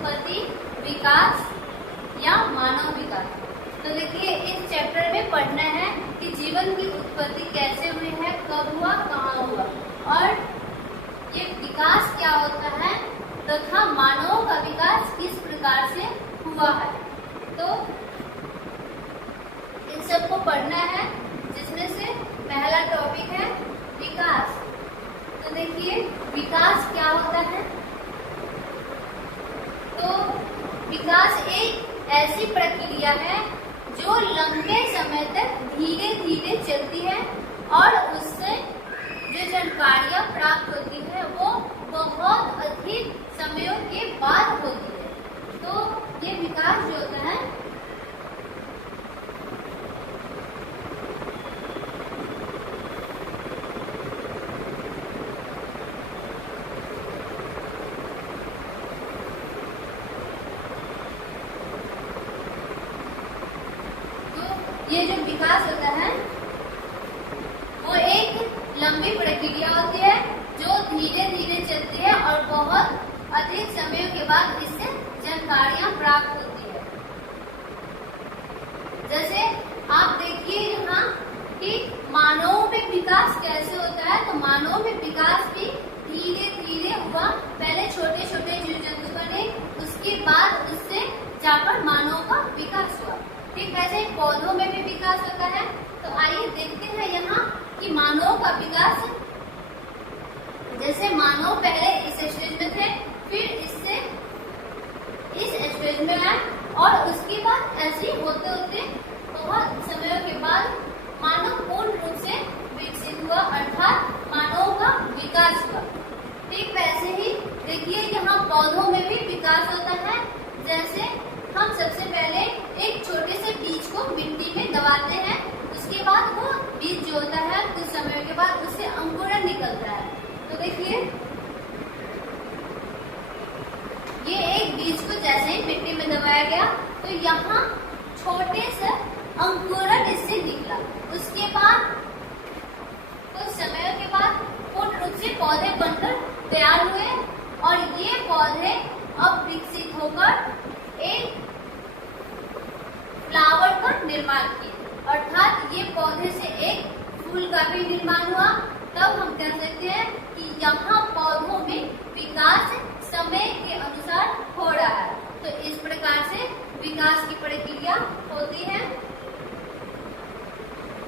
उत्पत्ति, विकास या मानव विकास। तो देखिए इस चैप्टर में पढ़ना है कि जीवन की उत्पत्ति कैसे हुई है, कब हुआ, कहाँ हुआ और ये विकास क्या होता है तथा मानव का विकास किस प्रकार से हुआ है। तो इन सबको पढ़ना है, जिसमें से पहला टॉपिक है विकास। तो देखिए विकास क्या होता है। तो विकास एक ऐसी प्रक्रिया है जो लंबे समय तक धीरे धीरे चलती है और उससे जो जानकारियां प्राप्त होती है वो बहुत अधिक समयों के बाद होती है। तो ये विकास जो होता है ये जो विकास होता है वो एक लंबी प्रक्रिया होती है जो धीरे धीरे चलती है और बहुत अधिक समय के बाद इससे जानकारियां प्राप्त होती है। जैसे आप देखिए यहाँ कि मानव में विकास कैसे होता है। तो मानव में विकास भी धीरे धीरे हुआ। पहले छोटे छोटे जीव जंतु बने, उसके बाद उससे जाकर मानव का विकास हुआ। ठीक वैसे पौधों में भी विकास होता है। तो आइए देखते हैं यहाँ कि मानव का विकास, जैसे मानव पहले इस स्टेज में थे, फिर इससे इस स्टेज में आए और उसके बाद ऐसे होते होते बहुत समय के बाद मानव पूर्ण रूप से विकसित हुआ, अर्थात मानव का विकास हुआ। ठीक वैसे ही देखिए यहाँ पौधों में भी विकास होता है। जैसे हम सबसे पहले एक छोटे से बीज को मिट्टी में दबाते हैं, उसके बाद वो बीज जो होता है कुछ समय के बाद उससे अंकुरन निकलता है। तो देखिए ये एक बीज को जैसे ही मिट्टी में दबाया गया तो यहाँ छोटे से अंकुरन इससे निकला। उसके बाद कुछ समय के बाद पूर्ण रूप से पौधे बनकर तैयार हुए और ये पौधे अब विकसित होकर एक फ्लावर का निर्माण किए, अर्थात ये पौधे से एक फूल का भी निर्माण हुआ। तब हम कह सकते हैं कि यहाँ पौधों में विकास समय के अनुसार हो रहा है। तो इस प्रकार से विकास की प्रक्रिया होती है।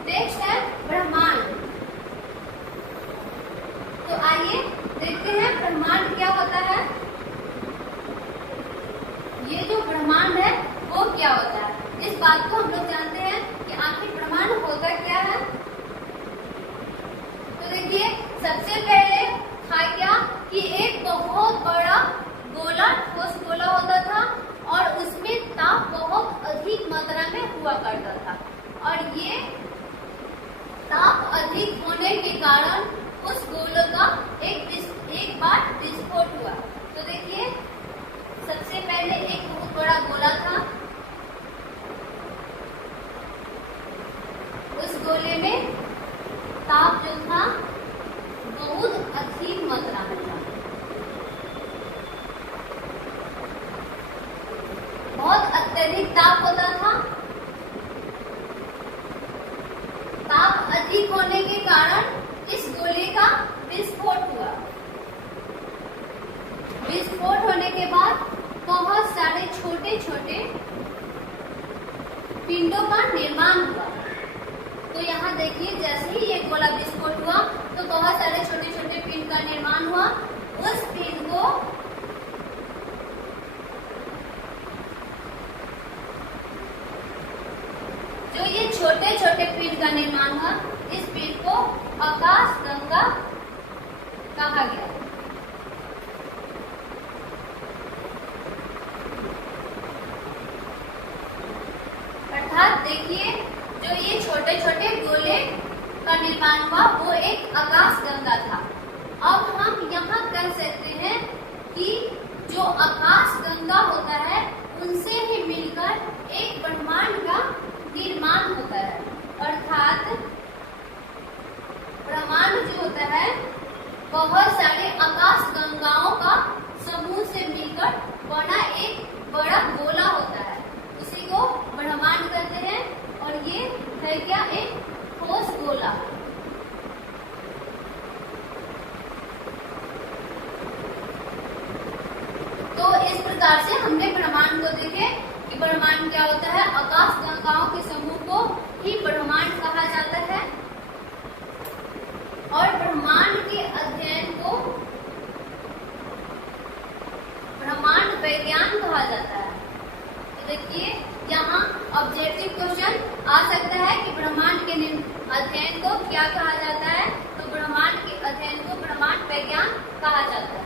नेक्स्ट है ब्रह्मांड। तो आइए देखते हैं ब्रह्मांड क्या होता है। ये जो ब्रह्मांड है वो क्या होता है, इस बात को हम लोग जानते हैं कि आखिर ब्रह्मांड होता क्या है। तो देखिए सबसे पहले था क्या कि एक बहुत बड़ा गोला, ठोस गोला होता था और उसमें ताप बहुत अधिक मात्रा में हुआ करता था और ये ताप अधिक होने के कारण उस गोले का एक बार विस्फोट हुआ। तो देखिए सबसे पहले एक बहुत बड़ा गोला था, उस गोले में ताप जो था बहुत अधिक मात्रा में था, बहुत अत्यधिक ताप होता था। ताप अधिक होने के कारण इस गोले का विस्फोट हुआ। विस्फोट होने के बाद बहुत सारे छोटे छोटे पिंडों का निर्माण हुआ। तो यहाँ देखिए जैसे ही ये गोला विस्फोट हुआ तो बहुत सारे छोटे छोटे पिंड का निर्माण हुआ। उस पिंड को जो ये छोटे छोटे पिंड का निर्माण हुआ, इस पिंड को आकाश गंगा कहा गया। अर्थात देखिए जो ये छोटे छोटे गोले का निर्माण हुआ वो एक आकाश गंगा था। अब हम यहाँ कह सकते हैं कि जो आकाश गंगा होता है उनसे ही मिलकर एक ब्रह्मांड का निर्माण होता है। अर्थात ब्रह्मांड जो होता है बहुत सारे आकाश गंगाओं का समूह से मिलकर बना एक प्रकार से हमने ब्रह्मांड को देखे कि ब्रह्मांड क्या होता है, आकाश गंगाओं के समूह को ही ब्रह्मांड कहा जाता है और ब्रह्मांड के अध्ययन को ब्रह्मांड विज्ञान कहा जाता है। तो देखिए यहाँ ऑब्जेक्टिव क्वेश्चन आ सकता है कि ब्रह्मांड के अध्ययन को क्या कहा जाता है, तो ब्रह्मांड के अध्ययन को ब्रह्मांड विज्ञान कहा जाता है।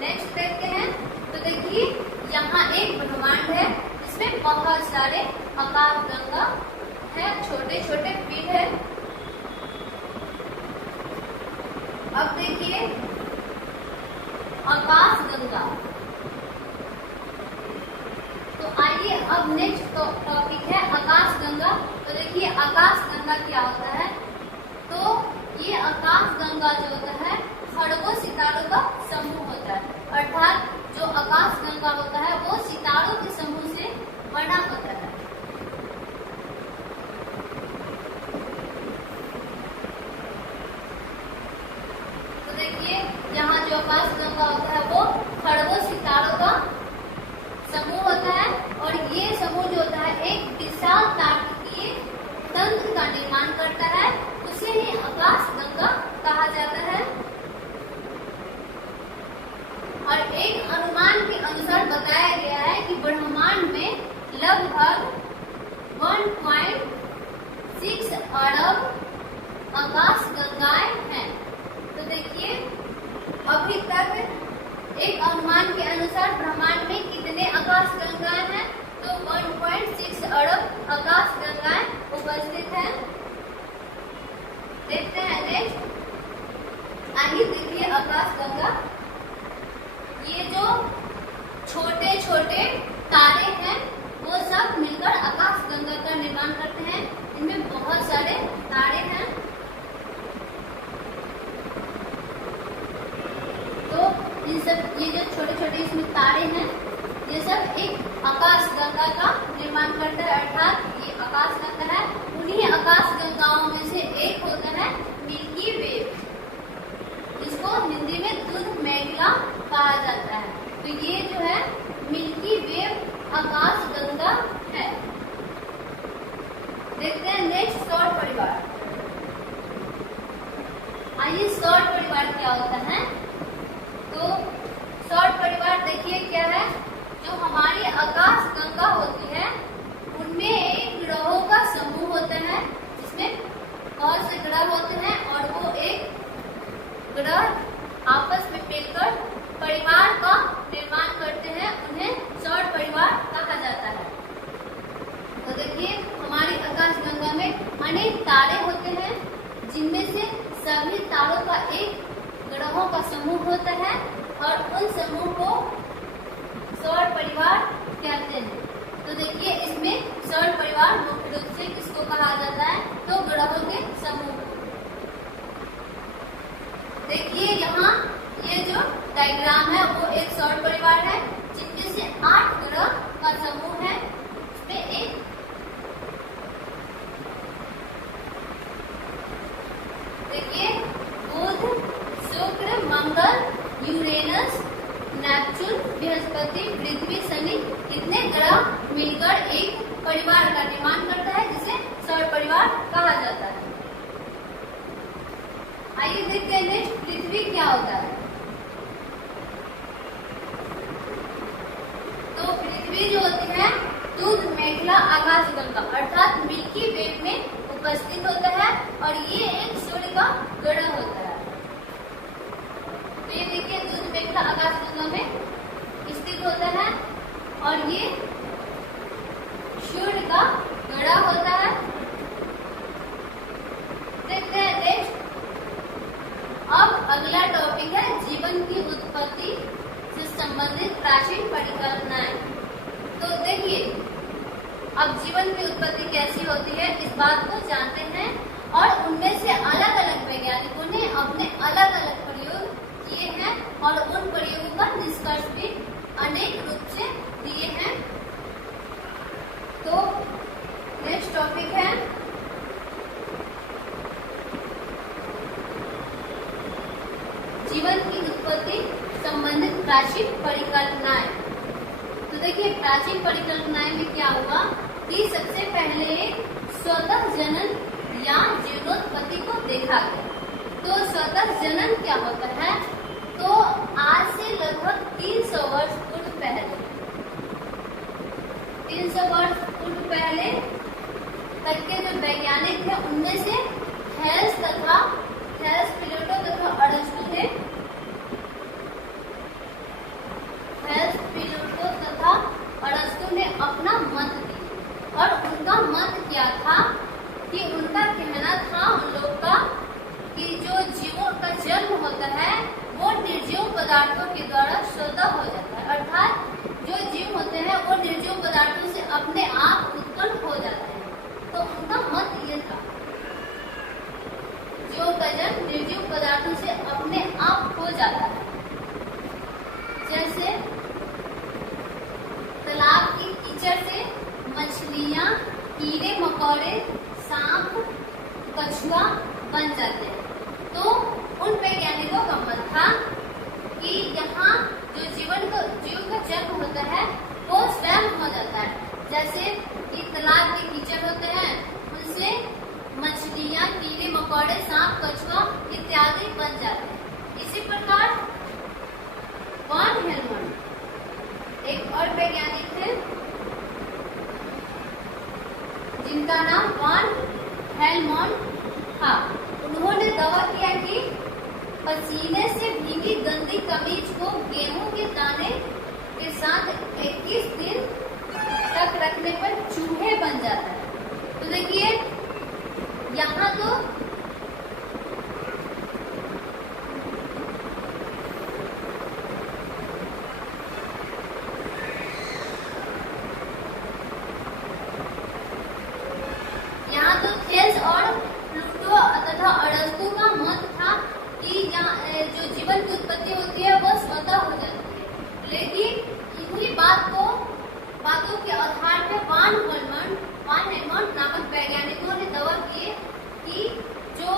नेक्स्ट देखते हैं। तो देखिए यहाँ एक ब्रह्मांड है जिसमें बहुत सारे आकाश गंगा है, छोटे छोटे पिंड है। अब देखिए आकाश गंगा। तो आइए अब नेक्स्ट टॉपिक है आकाश गंगा। तो देखिए आकाश गंगा क्या होता है, तो ये आकाश गंगा जो होता है खरगों सितारों का समूह होता है, अर्थात जो आकाश गंगा होता है वो सितारों के समूह से बना होता है। तो देखिए यहाँ जो आकाश गंगा होता है वो खरगों सितारों का समूह होता है और ये समूह जो होता है एक विशाल तारकीय तंत्र का निर्माण करता है, उसे ही आकाश गंगा कहा जाता है। और एक अनुमान के अनुसार बताया गया है कि ब्रह्मांड में लगभग 1.6 अरब आकाश गंगाएं हैं। तो देखिए अभी तक एक अनुमान के अनुसार ब्रह्मांड में कितने आकाश गंगाएं हैं, तो 1.6 अरब आकाश गंगाएं उपस्थित हैं। देखते हैं नेक्स्ट। आइए देखिए आकाश गंगा। ये जो छोटे छोटे तारे हैं वो सब मिलकर आकाश गंगा का निर्माण करते हैं। इनमें बहुत सारे तारे हैं। तो ये सब ये जो छोटे छोटे इसमें तारे हैं ये सब एक आकाश गंगा का निर्माण करता है, अर्थात ये आकाश गंगा है। उन्हीं आकाश गंगाओं में से एक होता है मिल्की वे, जिसको हिंदी में दूध मेघला कहा जाता है। तो ये जो है मिल्की वे आकाश गंगा है। देखते हैं नेक्स्ट सौर परिवार। आइए सौर परिवार क्या होता है। तो सौर परिवार देखिए क्या है, जो हमारी आकाश गंगा होती है उनमें एक ग्रहों का समूह होता है जिसमें बहुत से ग्रह होते हैं और वो एक ग्रह आपस में मिलकर परिवार का निर्माण करते हैं, उन्हें सौर परिवार कहा जाता है। तो देखिए हमारी आकाश गंगा में अनेक तारे होते हैं जिनमें से सभी तारों का एक ग्रहों का समूह होता है और उन समूह को सौर परिवार कहते हैं। तो देखिए इसमें सौर परिवार मुख्य रूप से किसको कहा जाता है, तो ग्रहों के समूह। देखिए यहाँ ये जो डायग्राम है वो एक सौर परिवार है जिनमें से 8 ग्रह का समूह है। इसमें एक देखिए बुध, शुक्र, मंगल, यूरेनस, नेपच्यून, बृहस्पति, पृथ्वी, शनि इतने ग्रह मिलकर एक परिवार का निर्माण करता है जिसे सौर परिवार कहा जाता है। आइए देखते हैं नेक्स्ट पृथ्वी क्या होता है। तो पृथ्वी जो होती है दूध मेघला आकाश गंगा अर्थात मिल्की वे में उपस्थित होता है और ये एक सूर्य का ग्रह होता है। तो ये देखिए दूध मेघला आकाश गंगा में स्थित होता है और ये सूर्य का ग्रह होता है। देखते हैं नेक्स्ट। अब अगला टॉपिक है जीवन की उत्पत्ति से संबंधित प्राचीन परिकल्पनाएं। तो देखिए अब जीवन की उत्पत्ति कैसी होती है इस बात को जानते हैं और उनमें से अलग अलग वैज्ञानिकों ने अपने अलग अलग प्रयोग किए हैं और उन प्रयोगों का निष्कर्ष भी अनेक रूप से दिए हैं। तो नेक्स्ट टॉपिक है जीवन की उत्पत्ति संबंधित प्राचीन प्राचीन परिकल्पनाएं। तो देखिए प्राचीन परिकल्पनाएं में क्या हुआ कि सबसे पहले स्वतः जनन या जीर्णोत्पत्ति को देखा गया। तो स्वतः जनन क्या होता है? तो आज से लगभग 300 वर्ष पूर्व पहले, 300 वर्ष पूर्व पहले तक के जो वैज्ञानिक थे उनमें से थेल्स, प्लेटो तथा अरस्तु थे। थेल्स, प्लेटो तथा अरस्तु ने अपना मत दिया और उनका मत क्या था कि उनका कहना था उन लोग का कि जो जीवों का जन्म होता है वो निर्जीव पदार्थों के द्वारा स्वतः हो जाता है, अर्थात जो जीव होते हैं वो निर्जीव पदार्थों से अपने आप उत्पन्न हो जाते हैं। तो उनका मत ये था जीवों का जन्म निर्जीव पदार्थों से अपने आप हो जाता है। जैसे तालाब की कीचड़ से मछलियां, कीड़े मकोड़े, सांप, कछुआ बन जाते हैं। तो उन वैज्ञानिकों का मत था कि यहाँ जो जीव का जन्म होता है वो स्वयं हो जाता है। जैसे कि तालाब के कीचड़ होते हैं उनसे मछलियां, कीड़े मकोड़े, सांप, कछुआ इत्यादि बन जाते हैं। इसी प्रकार वॉन हेलमंड एक और वैज्ञानिक थे जिनका नाम वॉन हेलमंड था। उन्होंने दावा किया कि पसीने से भीगी गंदी कमीज को गेहूं के दाने के साथ 21 दिन तक रखने पर चूहे बन जाता है। तो देखिए यहाँ तो थेल्स और प्लूटो तथा अरस्तु का मत था कि यहाँ जो जीवन की उत्पत्ति होती है वो स्वतः हो जाती है। लेकिन इन्हीं बातों के आधार पर वॉन हेलमंड नामक वैज्ञानिकों ने दावा किए कि जो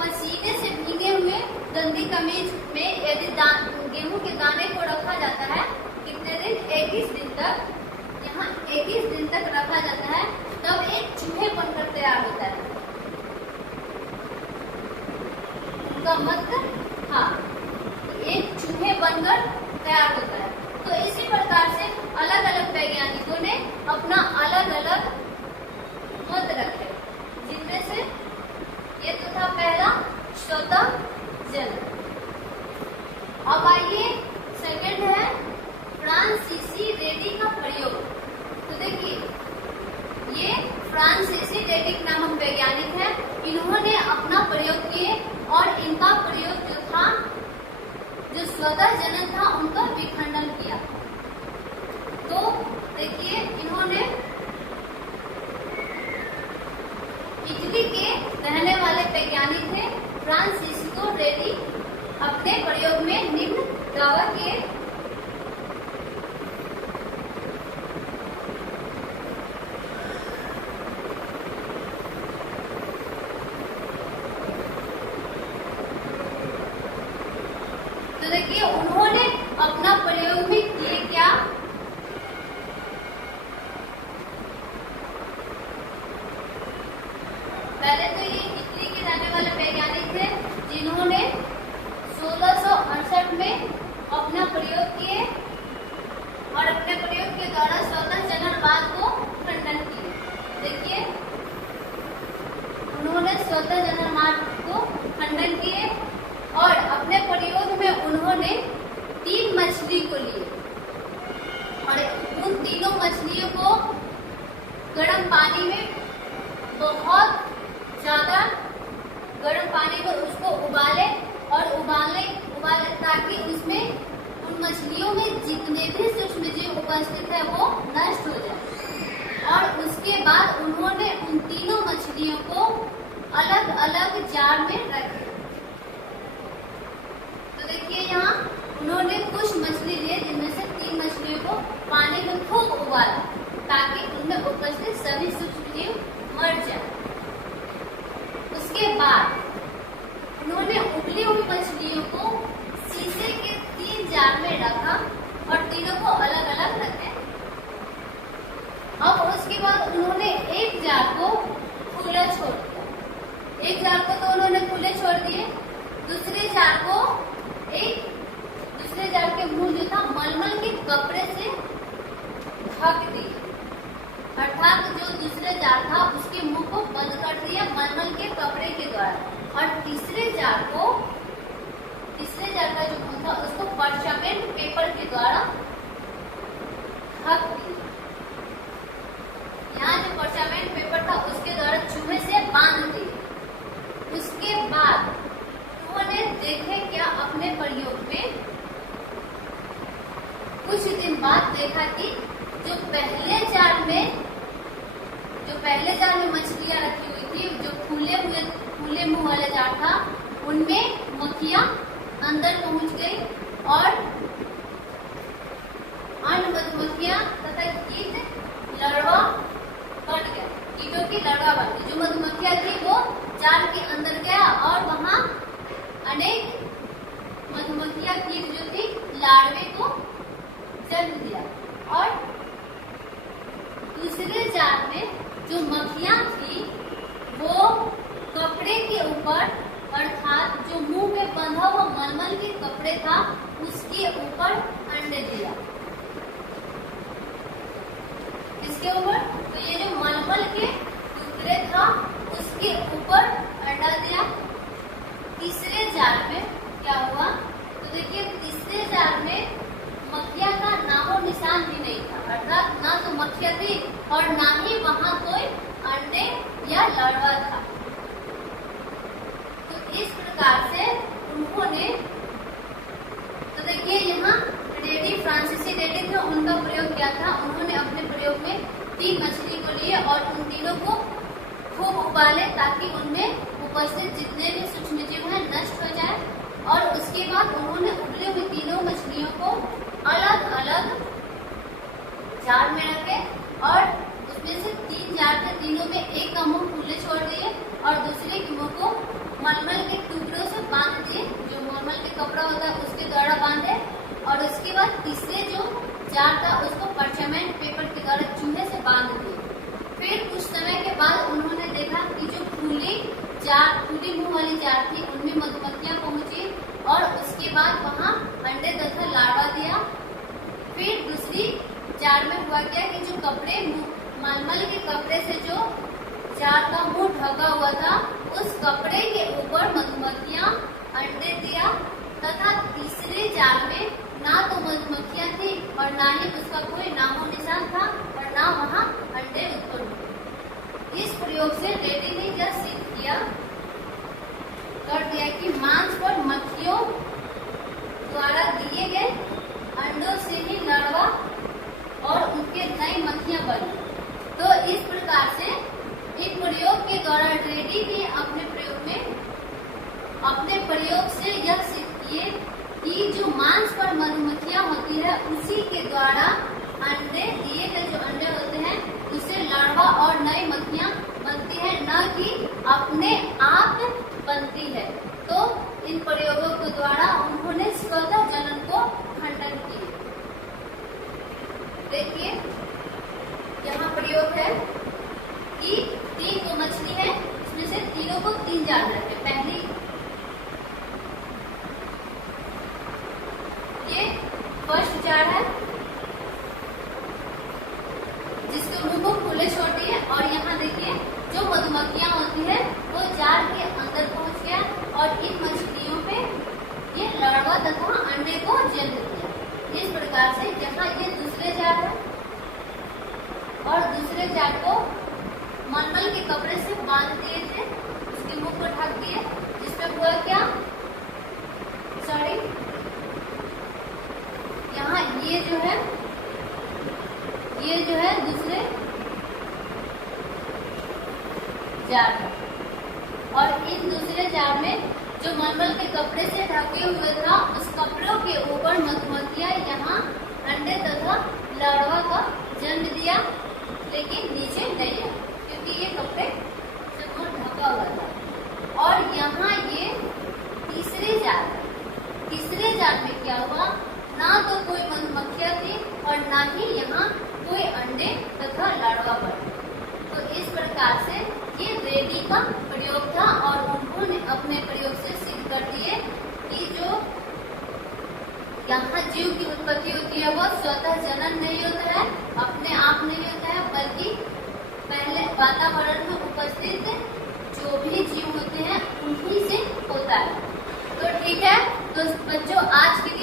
पसीने से भीगे हुए गंदी कमीज में यदि गेहूं के दाने को रखा जाता है कितने दिन, 21 दिन तक, यहाँ 21 दिन तक रखा जाता है, तब एक चूहे बनकर तैयार होता है। उनका मत था एक चूहे बनकर तैयार होता है। तो इसी प्रकार से अलग अलग वैज्ञानिकों ने अपना अलग अलग मत रखे, जिनमें से ये तो था पहला स्वतः जनन। अब आइए सेकंड है फ्रांसीसी रेडी का प्रयोग। तो देखिए ये फ्रांसीसी रेडी नामक वैज्ञानिक है, इन्होंने अपना प्रयोग किए और इनका प्रयोग जो था, जो स्वतः जनन था, उनका विखंडन किया। तो देखिए इन्होंने इटली के रहने वाले वैज्ञानिक थे फ्रांसिस्को रेडी, अपने प्रयोग में निम्न दावा किए। तो देखिए उन्होंने अपना प्रयोग में किए क्या, पहले तो ये इटली के रहने वाले वैज्ञानिक थे जिन्होंने 1668 में अपना प्रयोग किए और अपने प्रयोग के द्वारा स्वतः जननवाद को खंडन किए। देखिए उन्होंने स्वतः जननवाद को खंडन किए और अपने प्रयोग में उन्होंने 3 मछली को लिए और उन तीनों मछलियों को गर्म पानी में, बहुत ज्यादा गर्म पानी में उसको उबाले और उबाले ताकि उसमें उन मछलियों में जितने भी सूक्ष्म जीव उपस्थित है वो नष्ट हो जाए। और उसके बाद उन्होंने उन तीनों मछलियों को अलग अलग जार में रखे। तो देखिए यहाँ उन्होंने कुछ मछली लिए जिनमें से 3 मछलियों को पानी में खूब उबाला ताकि उनमें उपस्थित सभी सूक्ष्म जीव मर जाए। उसके बाद उन्होंने उबली हुई मछलियों को शीशे के 3 जार में रखा उन्होंने एक जार को खुला छोड़ दिया। एक जार को तो उन्होंने खुले छोड़ दिए, दूसरे जार के मुंह जो था मलमल के कपड़े से ढक दिए, अर्थात जो दूसरे जार था उसके मुंह को बंद कर दिया मलमल के कपड़े के द्वारा। और तीसरे जार का जो मुंह था उसको परचामेंट पेपर के द्वारा ढक दिया। यहाँ जो परचामेंट पेपर था उसके द्वारा चूहे से बांध दिए। उसके बाद उन्होंने देखे क्या अपने प्रयोग में, कुछ दिन बाद देखा कि जो पहले जार में मछलियां रखी हुई थी, जो खुले मुंह वाले जार था, उनमें मक्खियां अंदर पहुंच गई और अन्य मधुमक्खियां तथा कीट लड़वा बन गया। कीटों की लड़वा बन गई। जो मधुमक्खियां थी वो जार के अंदर गया और वहां अनेक मधुमक्खियां कीट जो थी लार्वे को जन्म दिया। और दूसरे जार में जो मक्खियां थी वो कपड़े के ऊपर, अर्थात जो मुंह में बंधा हुआ मलमल के कपड़े था उसके ऊपर अंडे दिया। इसके ऊपर तो ये जो मलमल के टुकड़े था उसके ऊपर अंडा दिया। तीसरे जार में क्या हुआ तो देखिए, तीसरे जार में मक्खियां का नामो निशान भी नहीं था, अर्थात ना तो मक्खियां थी और ना ही वहां कोई अंडे या लार्वा था। तो इस प्रकार से उन्होंने, तो देखिए यहाँ फ्रांसीसी रेडी थे, उनका प्रयोग क्या था, उन्होंने अपने प्रयोग में 3 मछली को लिए और उन तीनों को खूब उबाले ताकि उनमें उपस्थित जितने भी सूक्ष्म जीव हैं नष्ट हो जाए। और उसके बाद उन्होंने उबली हुई तीनों मछलियों को अलग अलग जार में रखे और उसमें से 3 जार थे, तीनों में एक का मुंह खुले छोड़ दिए और दूसरे के मुंह को मलमल के टुकड़ों से बांध दिए, जो मलमल के कपड़ा होता है उसके द्वारा बांधे। और उसके बाद तीसरे जो जार था उसको परचामेंट पेपर के द्वारा चूहे से बांध दिए। फिर कुछ समय के बाद उन्होंने देखा कि जो खुली मुंह वाली जार थी उनमें मधुमक्खियां पहुंची और उसके बाद वहां अंडे तथा लार्वा दिया। फिर दूसरी जार में हुआ क्या कि जो कपड़े, मलमल के कपड़े से जो जार का मुंह ढका हुआ था उस कपड़े के ऊपर मधुमक्खियां अंडे दिया। तथा तीसरे जार में ना तो मधुमक्खियां थी और ना ही उसका कोई नामो निशान था और ना वहां अंडे उत्पन्न हुए। इस प्रयोग से रेड्डी ने यह सिद्ध कर दिया कि मांस पर मक्खियों द्वारा दिए गए अंडों से ही लार्वा और उनके नई मक्खियां बनी। तो इस प्रकार से इन प्रयोग के द्वारा रेड्डी ने अपने प्रयोग से यह सिद्ध किए कि जो मांस पर मधुमक्खियां होती है उसी के द्वारा अंडे, दिए गए जो अंडे होते हैं उससे लार्वा और नई मक्खियां बनती है, न कि अपने आप बनती है। तो इन प्रयोगों के द्वारा उन्होंने स्वतः जनन को खंडन किया। देखिए यहाँ प्रयोग है कि 3 को मछली है, इसमें से तीनों को 3 जार रखे। पहली ये फर्स्ट जार है जिसके मुंह को खुले छोड़ दिए और यहाँ देखिए जो मधुमक्खियां होती है वो जार के अंदर पहुंच गया और इन मछलियों पे ये लार्वा तथा अंडे को जन्म दिया। इस प्रकार से यहाँ ये दूसरे जार है और दूसरे जार को मलमल के कपड़े से बांध दिए थे, उसके मुंह को ढक दिए, जिसमें हुआ क्या, यहाँ ये जो है दूसरे जार है और इन दूसरे जार में जो मलमल के कपड़े से ढके हुए था उस कपड़ों के ऊपर मधुमक्खियां यहाँ अंडे तथा लार्वा का जन्म दिया, लेकिन नीचे नहीं आया क्योंकि ये कपड़े से ढका हुआ था। और यहाँ ये तीसरे जार में क्या हुआ, ना तो कोई मधुमक्खियां थी और ना ही यहाँ कोई अंडे तथा लार्वा बने। का प्रयोग था और उन्होंने अपने प्रयोग से सिद्ध कर दिए कि जो यहाँ जीव की उत्पत्ति होती है वो स्वतः जनन नहीं होता है, अपने आप नहीं होता है, बल्कि पहले वातावरण में उपस्थित जो भी जीव होते हैं उन्हीं से होता है। तो ठीक है, तो बच्चों आज की